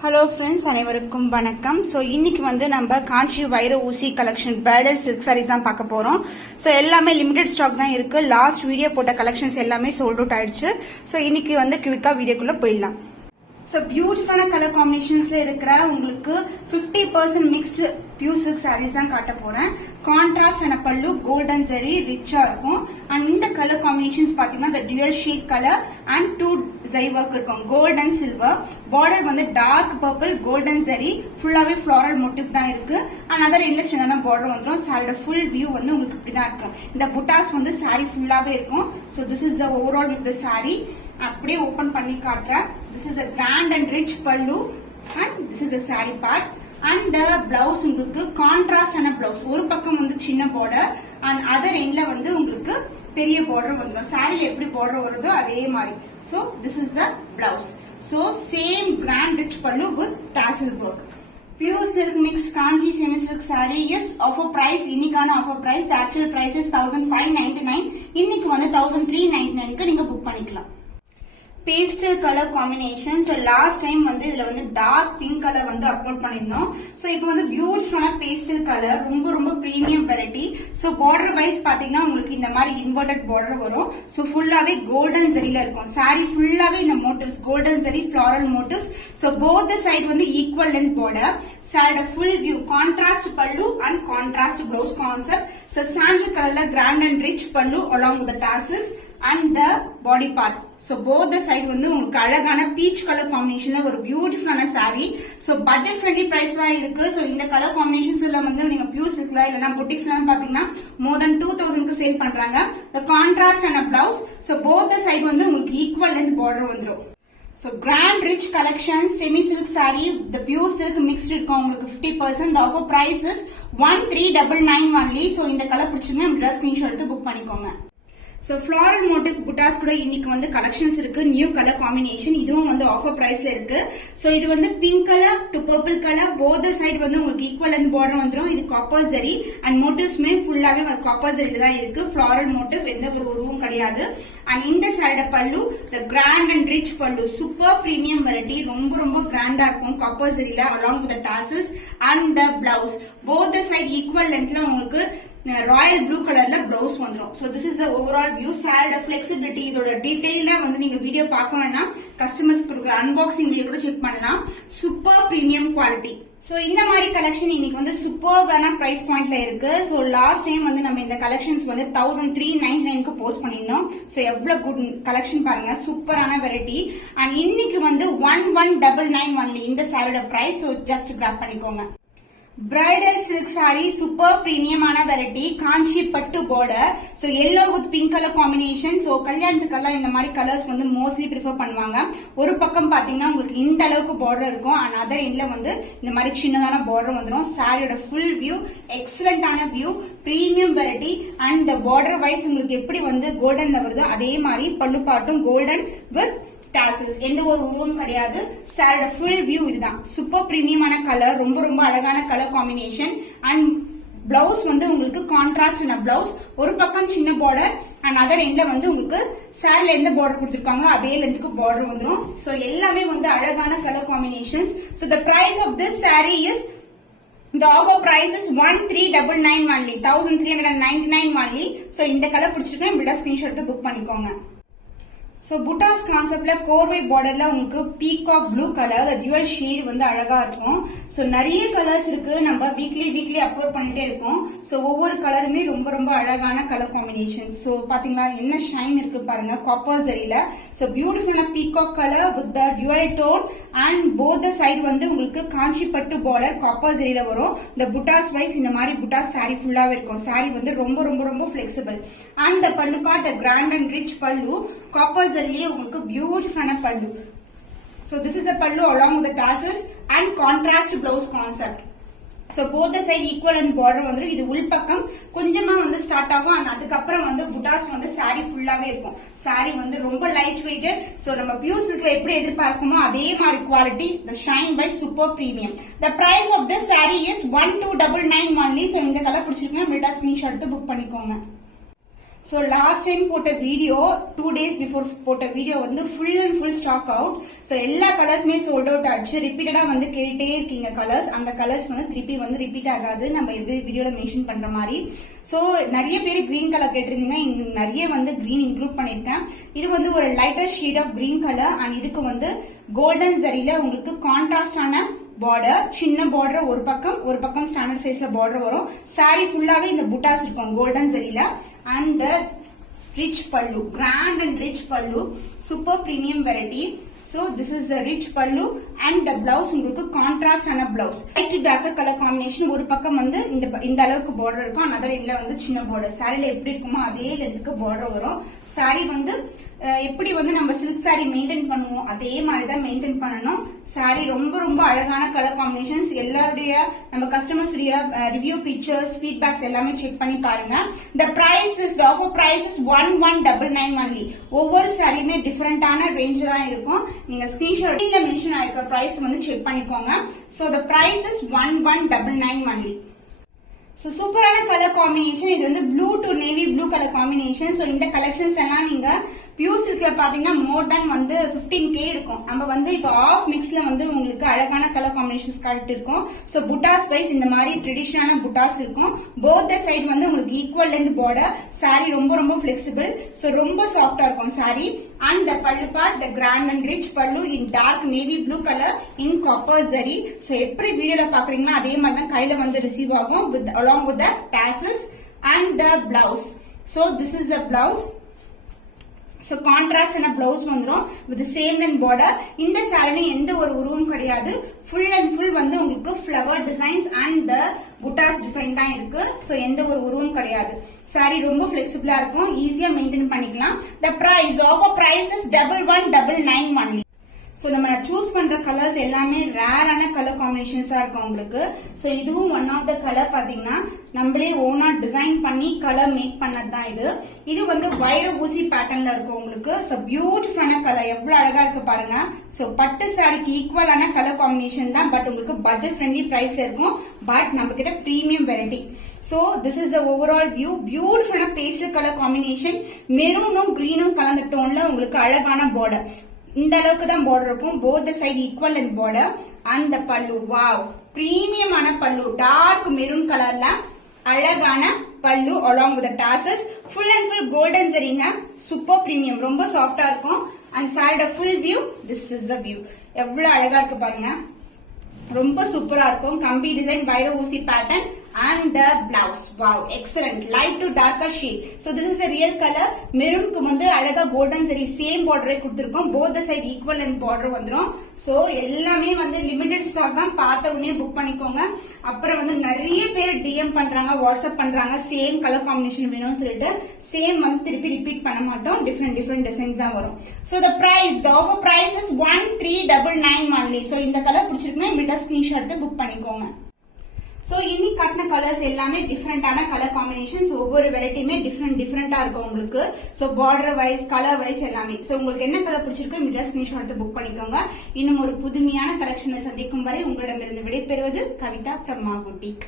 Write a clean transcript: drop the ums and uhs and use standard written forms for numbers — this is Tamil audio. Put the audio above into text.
ஹலோ ஃப்ரெண்ட்ஸ், அனைவருக்கும் வணக்கம். ஸோ இன்னைக்கு வந்து நம்ம காஞ்சி வைர ஊசி கலெக்ஷன் பிரைடல் சில்க் சாரீஸ் தான் பார்க்க போறோம். ஸோ எல்லாமே லிமிடெட் ஸ்டாக் தான் இருக்கு. லாஸ்ட் வீடியோ போட்ட கலெக்ஷன்ஸ் எல்லாமே சோல்ட் அவுட் ஆயிடுச்சு. ஸோ இன்னைக்கு வந்து குவிக்கா வீடியோக்குள்ள போயிடலாம். ஸோ பியூட்டிஃபுல்லான கலர் காம்பினேஷன்ஸ்ல இருக்கிற உங்களுக்கு 50% மிக்ஸ்டு பியூர் சில்க் சாரீஸ் தான் காட்ட போறேன். கான்ட்ராஸ்ட் ஆன பல்லு, கோல்டன் ஜெரி ரிச்சா இருக்கும். அண்ட் இந்த கலர் காம்பினேஷன்ஸ் பாத்தீங்கன்னா இந்த dual shade colour and 2 zari work இருக்கும். கோல்ட் அண்ட் சில்வர் பார்டர் வந்து டார்க் பர்பிள் கோல்டன் ஜெரி ஃபுல்லாவே ஃபிளாரல் மோட்டிவ் தான் இருக்கு. அண்ட் அதர் இன்ட்ரெஸ்டிங்கான பார்டர் வந்துடும். சாரியோட ஃபுல் வியூ வந்து உங்களுக்கு இப்படிதான் இருக்கும். இந்த புட்டாஸ் வந்து சாரி ஃபுல்லாவே இருக்கும். So this is the overall with the sorry. அப்படியே ஓபன் பண்ணி காட்டுறேன். This is a grand and rich pallu and this is a saree part. And the blouse உங்களுக்கு கான்ட்ராஸ்ட் ஆன பிளவுஸ். ஒரு பக்கம் வந்து சின்ன பார்டர் அண்ட் அதர் எண்ட்ல வந்து உங்களுக்கு பெரிய பார்டர் வந்துடும். சாரில எப்படி பார்டர் வருதோ அதே மாதிரி. So this is the blouse. So same grand rich pallu with tassel work. Pure silk mixed kanji semi silk saree is offer price. இன்னைக்கான offer price. The actual price is 1599. இன்னைக்கு வந்து 1399க்கு நீங்க புக் பண்ணிக்கலாம். Pastel colour combination. So last time வந்து இதுல வந்து டார்க் பிங்க் கலர் வந்து அப்லோட் பண்ணிருந்தோம். ஸோ இப்போ வந்து பியூட்டிஃபுல்லான பேஸ்டல் கலர், ரொம்ப ரொம்ப premium variety. So border wise பாத்தீங்கன்னா உங்களுக்கு இந்த மாதிரி இன்வெர்டட் பார்டர் வரும். ஸோ ஃபுல்லாவே கோல்டன் ஜெரில இருக்கும். சாரி ஃபுல்லாவே இந்த motifs golden zari floral motifs. So both side வந்து ஈக்குவல் லென்த் பார்டர். சாரியோட full view contrast pallu and contrast blouse concept. So சாண்டில் கலர்ல கிராண்ட் அண்ட் ரிச் பல்லு along with the tassels and the body part. So both the side வந்து உங்களுக்கு அழகான பீச் கலர் காம்பினேஷன்ல ஒரு பியூட்டிஃபுல்லான sari. So budget friendly price தான் இருக்கு. சோ இந்த கலர் காம்பினேஷன்ஸ் எல்லாம் வந்து நீங்க பியூர் சில்க்ல இல்லனா புட்டிக்ஸ்ல பாத்தீங்கன்னா more than 2000க்கு சேல் பண்றாங்க. the contrast and a blouse. So both the side வந்து உங்களுக்கு ஈக்குவல் லென்த் பார்டர் வந்துரும். So grand rich collection semi silk saree, the pure silk mixed இருக்கும் உங்களுக்கு 50%. the offer price is 1399 only. So இந்த கலர் பிடிச்சிருந்தா நம்ம ஸ்கிரீன்ஷாட் எடுத்து புக் பண்ணிக்கோங்க. ஸோ ஃபிளாரல் மோட்டிவ் புட்டாஸ் கூட இன்னைக்கு வந்து கலெக்ஷன்ஸ் இருக்கு. நியூ கலர் காம்பினேஷன், இதுவும் வந்து ஆஃபர் பிரைஸ்ல இருக்கு. ஸோ இது வந்து pink colour to purple colour both side வந்து உங்களுக்கு ஈக்குவல் லென்த் பார்டர் வந்துடும். இது காப்பர் ஜெரி அண்ட் மோட்டிவ்ஸ்மே ஃபுல்லாவே காப்பர் ஜெரில தான் இருக்கு. ஃபிளாரல் மோட்டிவ் எந்த ஒரு உருவும் கிடையாது. அண்ட் இந்த சைட பல்லு த கிராண்ட் அண்ட் ரிச் பல்லு, சூப்பர் பிரீமியம் வெரைட்டி, ரொம்ப ரொம்ப கிராண்டா இருக்கும் copper ஜெரில along with the tassels and the blouse. both the side equal lengthல உங்களுக்கு ராயல் ப்ளூ கலர்ல பிளவுஸ் வந்துடும். So this is overall view. சாரியோட பிளெக்சிபிலிட்டி, இதோட டீடைலா வந்து நீங்க வீடியோ பார்க்கணும்னா கஸ்டமர்ஸ் கொடுக்குற அன்பாக்சிங் வீடியோ கூட செக் பண்ணலாம். Super premium quality. சோ இந்த மாதிரி கலெக்ஷன் இன்னைக்கு வந்து சூப்பர்வான பிரைஸ் பாயிண்ட்ல இருக்கு. சோ லாஸ்ட் டைம் வந்து நம்ம இந்த கலெக்ஷன்ஸ் வந்து 1399க்கு போஸ்ட் பண்ணிருந்தோம். சோ எவ்வளவு குட் கலெக்ஷன் பாருங்க, சூப்பரான வெரைட்டி. அண்ட் இன்னைக்கு வந்து 1199 ஒன்லி இந்த சாரியோட பிரைஸ். சோ ஜஸ்ட் கிராப் பண்ணிக்கோங்க. பிரைடல் சில்க் சாரி, சூப்பர் பிரீமியமான வெரைட்டி, காஞ்சி பட்டு border. So yellow with pink colour combination. So கல்யாணத்துக்கெல்லாம் இந்த மாதிரி கலர்ஸ் வந்து மோஸ்ட்லி ப்ரிஃபர் பண்ணுவாங்க. ஒரு பக்கம் பாத்தீங்கன்னா உங்களுக்கு இந்த அளவுக்கு பார்டர் இருக்கும். அண்ட் அதர் எண்ட்ல வந்து இந்த மாதிரி சின்னதான பார்டர் வந்துடும். சாரியோட ஃபுல் வியூ எக்ஸலண்டான வியூ, பிரீமியம் வெரைட்டி. அண்ட் இந்த பார்டர் வைஸ் உங்களுக்கு எப்படி வந்து கோல்டன்ல வருதோ அதே மாதிரி பல்லு பாட்டும் கோல்டன் வித் tassels, எந்த ஒரு உருவம் கிடையாது. சாரியோட ஃபுல் வியூ இதுதான். சூப்பர் பிரீமியமான கலர், ரொம்ப ரொம்ப அழகான கலர் காம்பினேஷன். அண்ட் பிளவுஸ் வந்து உங்களுக்கு கான்ட்ராஸ்ட் பிளவுஸ், ஒரு பக்கம் சின்ன பார்டர் அண்ட் அதர் எண்ட்ல வந்து உங்களுக்கு சாரில எந்த பார்டர் கொடுத்திருக்காங்க அதே லென்த்துக்கு பார்டர் வந்துடும். சோ எல்லாமே வந்து அழகான colour combinations. So the price of this saree is the offer price is 1399 only, 1399 only. So இந்த கலர் பிடிச்சிருக்கா இப்படி ஸ்கிரீன்ஷாட் எடுத்து புக் பண்ணிக்கோங்க. சோ புட்டாஸ் கான்செப்ட்ல கோர்வை பார்டர்ல உங்களுக்கு peacock blue colour dual shade வந்து அழகா இருக்கும். சோ நிறைய கலர்ஸ் இருக்கு. நம்ம வீக்லி அப்லோட் பண்ணிட்டே இருக்கோம். சோ ஒவ்வொரு கலருமே ரொம்ப ரொம்ப அழகான கலர் காம்பினேஷன். சோ பாத்தீங்களா என்ன ஷைன் இருக்கு பாருங்க காப்பர் ஜெரில. சோ பியூட்டிஃபுல்லான peacock colour with the dual tone and both the side வந்து உங்களுக்கு காஞ்சி பட்டு பார்டர் காப்பர் ஜெரில வரும். இந்த புட்டாஸ் வைஸ் இந்த மாதிரி புட்டாஸ் சாரி ஃபுல்லாவே இருக்கும். சாரி வந்து ரொம்ப ரொம்ப ரொம்ப பிளெக்சிபிள். அண்ட் த பல்லு பார்ட் கிராண்ட் அண்ட் ரிச் பல்லு, காப்பர் ஜெரிலேயே உங்களுக்கு பியூட்டிஃபுல்லான பல்லு. So this is a pallu along with the tassels and contrast blouse concept. So both the side equal and border வந்துரும். இது உள் பக்கம் கொஞ்சமா வந்து ஸ்டார்ட் ஆகும். and அதுக்கப்புறம் வந்து புட்டாஸ் வந்து சாரி ஃபுல்லாவே இருக்கும். சாரி வந்து ரொம்ப லைட் வெயிட்டட். சோ நம்ம பியூர் சில்க்ல எப்படி எதிர்பார்க்குமோ அதே மாதிரி quality. the shine by super premium. the price of this saree is 1299 only. So இந்த கலர் பிடிச்சிருக்கீங்க, ஸ்கிரீன்ஷாட் எடுத்து புக் பண்ணிக்கோங்க. So last time போட்ட வீடியோ 2 days before போட்ட வீடியோ வந்து full and full stock out. So எல்லா கலர்ஸ்மே sold out ஆச்சு. ரிப்பீட்டடா வந்து கேட்டே இருக்கீங்க கலர்ஸ். அந்த கலர்ஸ் வந்து திருப்பி வந்து ரிப்பீட் ஆகாது. நம்ம எவ்ரி வீடியோல மென்ஷன் பண்ற மாதிரி. So நிறைய பேர் green கலர் கேட்டிருந்தீங்க. நிறைய வந்து green இன்க்ளூட் பண்ணிருக்கேன். இது வந்து ஒரு lighter shade of green colour and இதுக்கு வந்து கோல்டன் ஜரியில உங்களுக்கு கான்ட்ராஸ்டான பார்டர், சின்ன பார்டர் ஒரு பக்கம் ஸ்டாண்டர்ட் சைஸ்ல பார்டர் வரும். சாரி ஃபுல்லாவே இந்த புட்டாஸ் இருக்கும் golden ஜரியில. And the rich pallu, grand and rich pallu, super premium variety. So this is a rich pallu and the blouse உங்களுக்கு கான்ட்ராஸ்ட் ஆன blouse. Light darker color combination. ஒரு பக்கம் வந்து இந்த அளவுக்கு border இருக்கும், another endல வந்து சின்ன border. சாரில எப்படி இருக்குமோ அதே லென்த்துக்கு border வரும். சாரி வந்து எப்படி வந்து நம்ம சில்க் சாரி மெயின்டைன் பண்ணுவோம் அதே மாதிரி தான் மெயின்டைன் பண்ணணும். சாரி ரொம்ப ரொம்ப அழகான கலர் காம்பினேஷன்ஸ். எல்லாருடைய நம்ம கஸ்டமர்ஸ் ரிவ்யூ பிக்சர்ஸ் ஃபீட்பேக்ஸ் எல்லாமே செக் பண்ணி பாருங்க. the offer price is 1199 only. ஒவ்வொரு சாரியுமே டிஃபரெண்டான ரேஞ்ச் தான் இருக்கும். நீங்க ஸ்கிரீன்ஷாட்ல மென்ஷன் ஆயிருக்கிற பிரைஸ் வந்து செக் பண்ணிக்கோங்க. so the price is 1199 only. So சூப்பரான கலர் காம்பினேஷன். இது வந்து blue to navy blue colour combination. so இந்த கலெக்ஷன்ஸ் எல்லாம் நீங்க பியூர் சில்க்ல பாத்தீங்கன்னா மோர் தென் வந்து 15K இருக்கும். நம்ம வந்து இப்போ ஆஃப் மிக்ஸ்ல வந்து உங்களுக்கு அழகான கலர் காம்பினேஷன்ஸ் காட்டிட்டு இருக்கோம். சோ புட்டாஸ் வைஸ் இந்த மாதிரி ட்ரெடிஷனலான புட்டாஸ் இருக்கும். போத் த சைடு வந்து உங்களுக்கு ஈக்குவல் லென்த் பார்டர். சாரி ரொம்ப ரொம்ப பிளெக்சிபிள். சோ ரொம்ப சாஃப்டா இருக்கும் sorry. And the pallu part, the grand and rich pallu in dark navy blue color in copper zari. So எப்படி வீடியோல பாக்குறீங்களோ அதே மாதிரி தான் கையில வந்து ரிசீவ் ஆகும் along with the tassels and the blouse. So this is the blouse. So contrast and a blouse வந்துரும் with the same length border. இந்த சாரில எந்த ஒரு உருவம் கிடையாது. full and full வந்து உங்களுக்கு flower designs and the buttas design தான் இருக்கு. so எந்த ஒரு உருவம் கிடையாது. சாரி ரொம்ப ஃபிளெக்சிபிளா இருக்கும், ஈஸியா மெயின்டைன் பண்ணிக்கலாம். the price offer price is 1199 only. So நம்ம சூஸ் பண்ற கலர்ஸ் எல்லாமே ரேரான கலர் காம்பினேஷன்ஸா இருக்கும் உங்களுக்கு. சோ இதுவும் ஒன் ஆஃப் த கலர் பாத்தீங்கன்னா நம்மளே ஓனா டிசைன் பண்ணி கலர் மேக் பண்ணதுதான் இது. இது வந்து வைர ஊசி பேட்டர்ன்ல இருக்கும் உங்களுக்கு. சோ பியூட்டிஃபுல்லான கலர், எவ்வளவு அழகா இருக்கு பாருங்க. சோ பட்டு சாரிக்கு ஈக்குவலான கலர் காம்பினேஷன் தான். பட் உங்களுக்கு பட்ஜெட் ஃப்ரெண்ட்லி பிரைஸ்ல இருக்கும். பட் நம்ம கிட்ட premium variety. So this is the overall view. Beautiful pastel color combination. மெரூனும் கிரீனும் கலந்த டோன்ல உங்களுக்கு அழகான border. இந்த அளவுக்கு தான் border இருக்கும். both the side equal and border. and the pallu, wow, premium ஆன pallu, dark maroon கலர்ல அழகான pallu along with the tassels. full and full golden zariங்க, super premium, ரொம்ப சாஃப்டா இருக்கும். and side a full view. this is the view. எவ்வளவு அழகா இருக்கு பாருங்க, ரொம்ப சூப்பரா இருக்கும். கம்பி டிசைன், வைர ஊசி pattern and the blouse, wow, excellent, light to darker shade. so this is a real color. maroon க்கு வந்து அழகா கோல்டன் சரி சேம் border கொடுத்திருக்கோம். both the side equal and border வந்துரும். so எல்லாமே வந்து லிமிடெட் ஸ்டாக் தான், பார்த்த உடனே புக் பண்ணிக்கோங்க. அப்புறம் வந்து நிறைய பேர் DM பண்றாங்க, வாட்ஸ்அப் பண்றாங்க, சேம் கலர் காம்பினேஷன் வேணும்னு சொல்லிட்டு. சேம் வந்து திருப்பி ரிப்பீட் பண்ண மாட்டோம், டிஃபரெண்ட் டிசைன்ஸ் தான் வரும். so the price, the offer price is 1399 only. so இந்த கலர் பிடிச்சிருக்குன்னா இமிடியேட்டா ஸ்கிரீன்ஷாட் எடுத்து புக் பண்ணிக்கோங்க. சோ இன்னைக்கு காட்டின கலர்ஸ் எல்லாமே டிஃபரெண்டான கலர் காம்பினேஷன்ஸ். ஒவ்வொரு வெரைட்டியுமே டிஃபரெண்டா இருக்கும் உங்களுக்கு. So border wise, colour wise எல்லாமே. சோ உங்களுக்கு என்ன கலர் பிடிச்சிருக்கோ இமிடியேட்டா ஸ்கிரீன்ஷாட் எடுத்து புக் பண்ணிக்கோங்க. இன்னும் ஒரு புதுமையான கலெக்ஷனை சந்திக்கும் வரை உங்களிடமிருந்து விடைபெறுவது கவிதா from Ma Boutique.